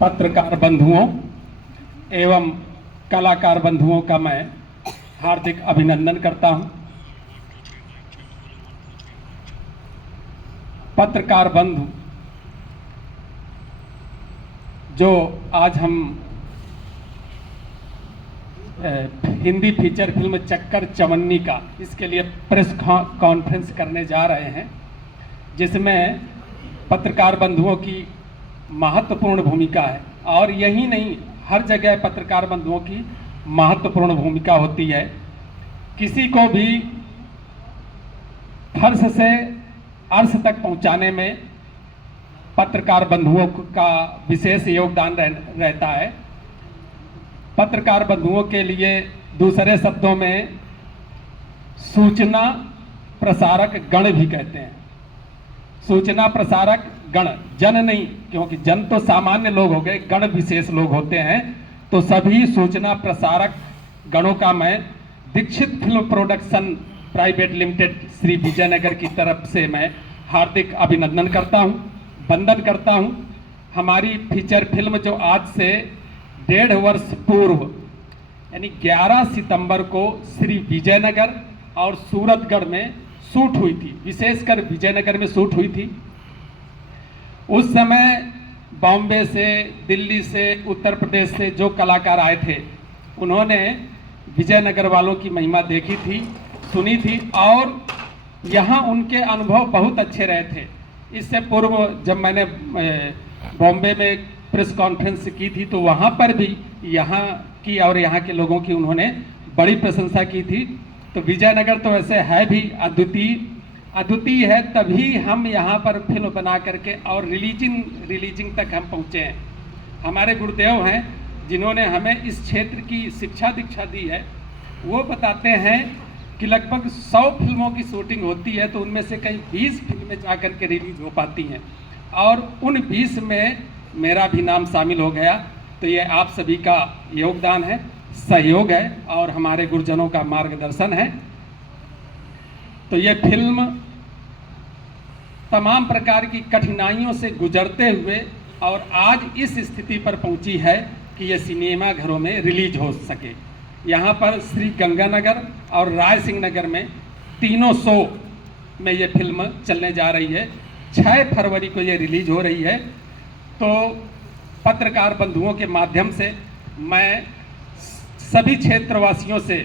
पत्रकार बंधुओं एवं कलाकार बंधुओं का मैं हार्दिक अभिनंदन करता हूं। पत्रकार बंधु जो आज हम हिंदी फीचर फिल्म चक्कर चवन्नी का इसके लिए प्रेस कॉन्फ्रेंस करने जा रहे हैं, जिसमें पत्रकार बंधुओं की महत्वपूर्ण भूमिका है। और यही नहीं, हर जगह पत्रकार बंधुओं की महत्वपूर्ण भूमिका होती है। किसी को भी फर्श से अर्श तक पहुंचाने में पत्रकार बंधुओं का विशेष योगदान रहता है। पत्रकार बंधुओं के लिए दूसरे शब्दों में सूचना प्रसारक गण भी कहते हैं। सूचना प्रसारक गण, जन नहीं, क्योंकि जन तो सामान्य लोग हो गए, गण विशेष लोग होते हैं। तो सभी सूचना प्रसारक गणों का मैं Dikshit film production private limited Shri Vijaynagar की तरफ से मैं हार्दिक अभिनंदन करता हूं, वंदन करता हूं। हमारी फीचर फिल्म जो आज से 1.5 वर्ष पूर्व यानी 11 सितंबर को श्री विजयनगर और सूरतगढ़ में शूट हुई थी, विशेषकर विजयनगर में शूट हुई थी। उस समय बॉम्बे से, दिल्ली से, उत्तर प्रदेश से जो कलाकार आए थे, उन्होंने विजयनगर वालों की महिमा देखी थी, सुनी थी, और यहाँ उनके अनुभव बहुत अच्छे रहे थे। इससे पूर्व जब मैंने बॉम्बे में प्रेस कॉन्फ्रेंस की थी तो वहाँ पर भी यहाँ की और यहाँ के लोगों की उन्होंने बड़ी प्रशंसा की थी। तो विजयनगर तो वैसे है भी अद्वितीय है, तभी हम यहाँ पर फिल्म बना करके और रिलीजिंग तक हम पहुँचे हैं। हमारे गुरुदेव हैं जिन्होंने हमें इस क्षेत्र की शिक्षा दीक्षा दी है। वो बताते हैं कि लगभग 100 फिल्मों की शूटिंग होती है तो उनमें से कई 20 फिल्में जा कर के रिलीज हो पाती हैं, और उन 20 में मेरा भी नाम शामिल हो गया। तो ये आप सभी का योगदान है, सहयोग है और हमारे गुरुजनों का मार्गदर्शन है। तो ये फिल्म तमाम प्रकार की कठिनाइयों से गुजरते हुए और आज इस स्थिति पर पहुंची है कि ये सिनेमा घरों में रिलीज हो सके। यहाँ पर श्री गंगानगर और राय सिंह नगर में तीनों शो में ये फिल्म चलने जा रही है। 6 फरवरी को ये रिलीज हो रही है। तो पत्रकार बंधुओं के माध्यम से मैं सभी क्षेत्रवासियों से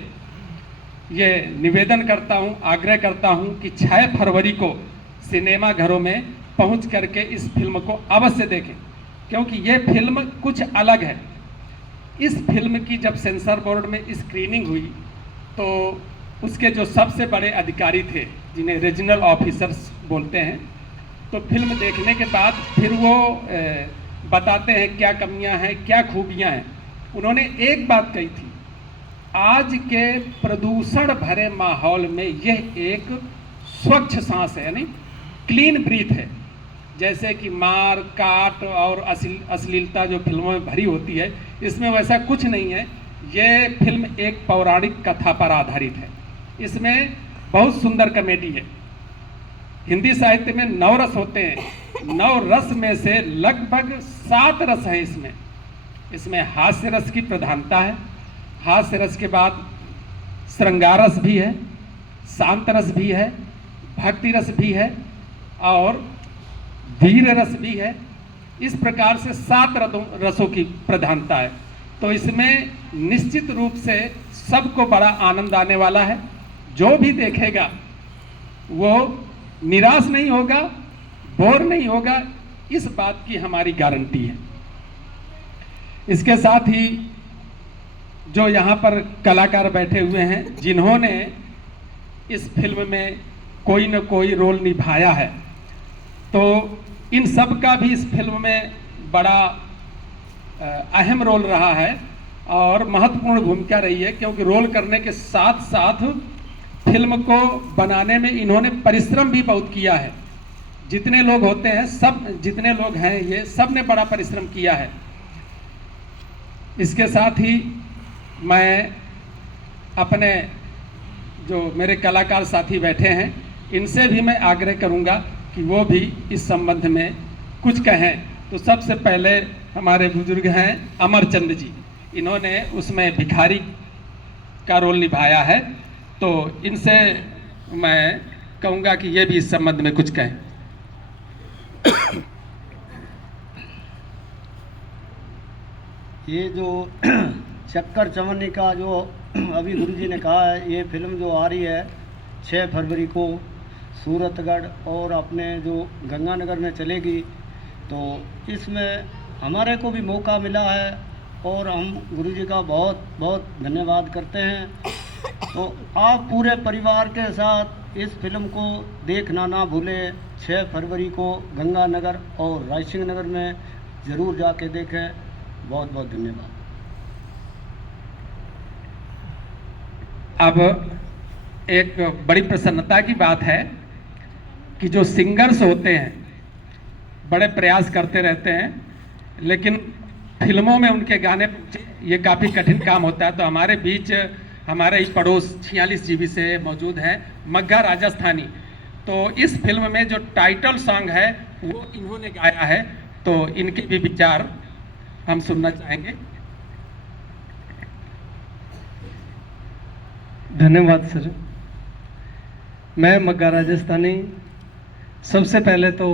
ये निवेदन करता हूँ, आग्रह करता हूँ कि 6 फरवरी को सिनेमा घरों में पहुँच करके इस फिल्म को अवश्य देखें, क्योंकि ये फिल्म कुछ अलग है। इस फिल्म की जब सेंसर बोर्ड में स्क्रीनिंग हुई तो उसके जो सबसे बड़े अधिकारी थे, जिन्हें रीजनल ऑफिसर्स बोलते हैं, तो फिल्म देखने के बाद फिर वो बताते हैं क्या कमियां हैं, क्या खूबियां हैं। उन्होंने एक बात कही थी, आज के प्रदूषण भरे माहौल में यह एक स्वच्छ सांस है, यानी क्लीन ब्रीथ है। जैसे कि मार काट और अश्लीलता जो फिल्मों में भरी होती है, इसमें वैसा कुछ नहीं है। ये फिल्म एक पौराणिक कथा पर आधारित है। इसमें बहुत सुंदर कॉमेडी है। हिंदी साहित्य में 9 रस होते हैं, 9 रस में से लगभग 7 रस हैं इसमें हास्य रस की प्रधानता है। हास्य रस के बाद श्रृंगार रस भी है, शांत रस भी है, भक्ति रस भी है और वीर रस भी है। इस प्रकार से 7 रसों की प्रधानता है। तो इसमें निश्चित रूप से सबको बड़ा आनंद आने वाला है। जो भी देखेगा वो निराश नहीं होगा, बोर नहीं होगा, इस बात की हमारी गारंटी है। इसके साथ ही जो यहाँ पर कलाकार बैठे हुए हैं, जिन्होंने इस फिल्म में कोई न कोई रोल निभाया है, तो इन सब का भी इस फिल्म में बड़ा अहम रोल रहा है और महत्वपूर्ण भूमिका रही है, क्योंकि रोल करने के साथ साथ फिल्म को बनाने में इन्होंने परिश्रम भी बहुत किया है। जितने लोग होते हैं, सब जितने लोग हैं, ये सब ने बड़ा परिश्रम किया है। इसके साथ ही मैं अपने जो मेरे कलाकार साथी बैठे हैं, इनसे भी मैं आग्रह करूंगा कि वो भी इस संबंध में कुछ कहें। तो सबसे पहले हमारे बुजुर्ग हैं अमरचंद जी, इन्होंने उसमें भिखारी का रोल निभाया है। तो इनसे मैं कहूँगा कि ये भी इस संबंध में कुछ कहें। ये जो चक्कर चवन्नी का जो अभी गुरुजी ने कहा है, ये फिल्म जो आ रही है 6 फरवरी को सूरतगढ़ और अपने जो गंगानगर में चलेगी, तो इसमें हमारे को भी मौका मिला है और हम गुरुजी का बहुत बहुत धन्यवाद करते हैं। तो आप पूरे परिवार के साथ इस फिल्म को देखना ना भूलें। 6 फरवरी को गंगानगर और रायसिंह नगर में ज़रूर जाके देखें। बहुत बहुत धन्यवाद। अब एक बड़ी प्रसन्नता की बात है कि जो सिंगर्स होते हैं बड़े प्रयास करते रहते हैं, लेकिन फिल्मों में उनके गाने ये काफ़ी कठिन काम होता है। तो हमारे बीच हमारे ही पड़ोस 46 जीबी से मौजूद हैं मग्गा राजस्थानी। तो इस फिल्म में जो टाइटल सॉन्ग है वो इन्होंने गाया है, तो इनके भी विचार हम सुनना चाहेंगे। धन्यवाद सर। मैं मग्गा राजस्थानी। सबसे पहले तो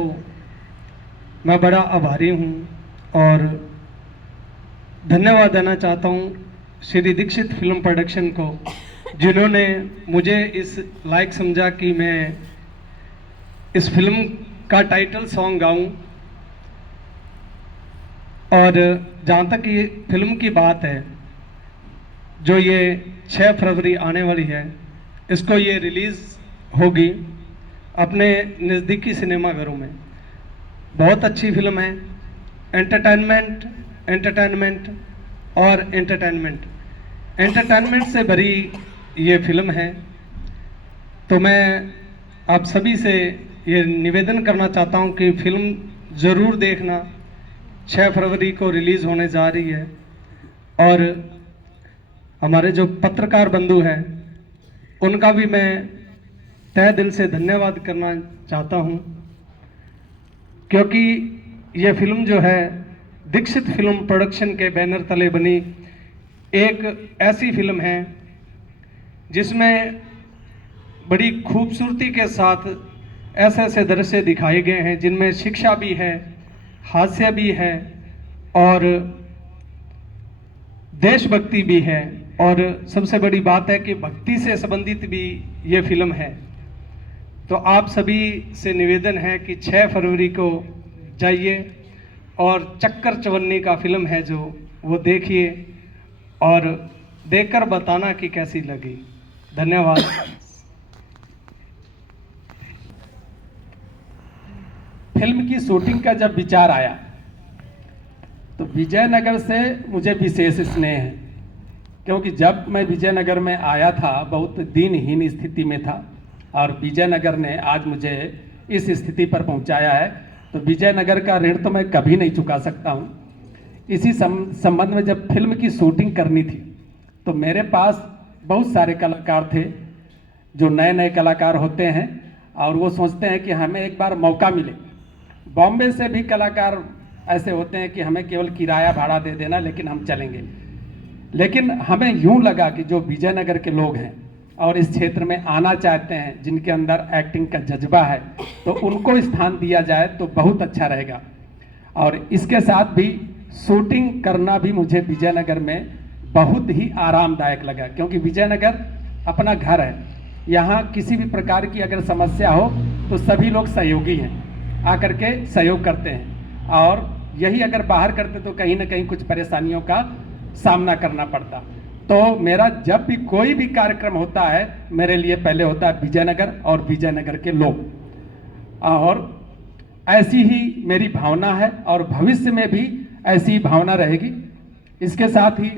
मैं बड़ा आभारी हूँ और धन्यवाद देना चाहता हूँ श्री दीक्षित फिल्म प्रोडक्शन को, जिन्होंने मुझे इस लायक समझा कि मैं इस फिल्म का टाइटल सॉन्ग गाऊं। और जहाँ तक ये फिल्म की बात है, जो ये 6 फरवरी आने वाली है, इसको ये रिलीज़ होगी अपने नज़दीकी सिनेमाघरों में। बहुत अच्छी फिल्म है। एंटरटेनमेंट एंटरटेनमेंट और एंटरटेनमेंट एंटरटेनमेंट से भरी ये फिल्म है। तो मैं आप सभी से ये निवेदन करना चाहता हूँ कि फिल्म ज़रूर देखना। 6 फरवरी को रिलीज़ होने जा रही है। और हमारे जो पत्रकार बंधु हैं उनका भी मैं तहे दिल से धन्यवाद करना चाहता हूँ, क्योंकि ये फिल्म जो है दीक्षित फिल्म प्रोडक्शन के बैनर तले बनी एक ऐसी फिल्म है जिसमें बड़ी खूबसूरती के साथ ऐसे ऐसे दृश्य दिखाए गए हैं जिनमें शिक्षा भी है, हास्य भी है और देशभक्ति भी है। और सबसे बड़ी बात है कि भक्ति से संबंधित भी ये फिल्म है। तो आप सभी से निवेदन है कि 6 फरवरी को जाइए और चक्कर चवन्नी का फिल्म है जो वो देखिए और देखकर बताना कि कैसी लगी। धन्यवाद। फिल्म की शूटिंग का जब विचार आया तो विजयनगर से मुझे विशेष स्नेह है, क्योंकि जब मैं विजयनगर में आया था बहुत दीनहीन स्थिति में था और विजयनगर ने आज मुझे इस स्थिति पर पहुंचाया है। तो विजयनगर का ऋण तो मैं कभी नहीं चुका सकता हूं। इसी संबंध में जब फिल्म की शूटिंग करनी थी तो मेरे पास बहुत सारे कलाकार थे जो नए नए कलाकार होते हैं और वो सोचते हैं कि हमें एक बार मौका मिले। बॉम्बे से भी कलाकार ऐसे होते हैं कि हमें केवल किराया भाड़ा दे देना लेकिन हम चलेंगे। लेकिन हमें यूं लगा कि जो विजयनगर के लोग हैं और इस क्षेत्र में आना चाहते हैं, जिनके अंदर एक्टिंग का जज्बा है, तो उनको स्थान दिया जाए तो बहुत अच्छा रहेगा। और इसके साथ भी शूटिंग करना भी मुझे विजयनगर में बहुत ही आरामदायक लगा, क्योंकि विजयनगर अपना घर है। यहाँ किसी भी प्रकार की अगर समस्या हो तो सभी लोग सहयोगी हैं, आकर के सहयोग करते हैं। और यही अगर बाहर करते तो कहीं ना कहीं कुछ परेशानियों का सामना करना पड़ता। तो मेरा जब भी कोई भी कार्यक्रम होता है मेरे लिए पहले होता है विजयनगर और विजयनगर के लोग। और ऐसी ही मेरी भावना है और भविष्य में भी ऐसी ही भावना रहेगी। इसके साथ ही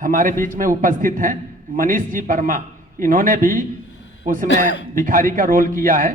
हमारे बीच में उपस्थित हैं मनीष जी वर्मा, इन्होंने भी उसमें भिखारी का रोल किया है।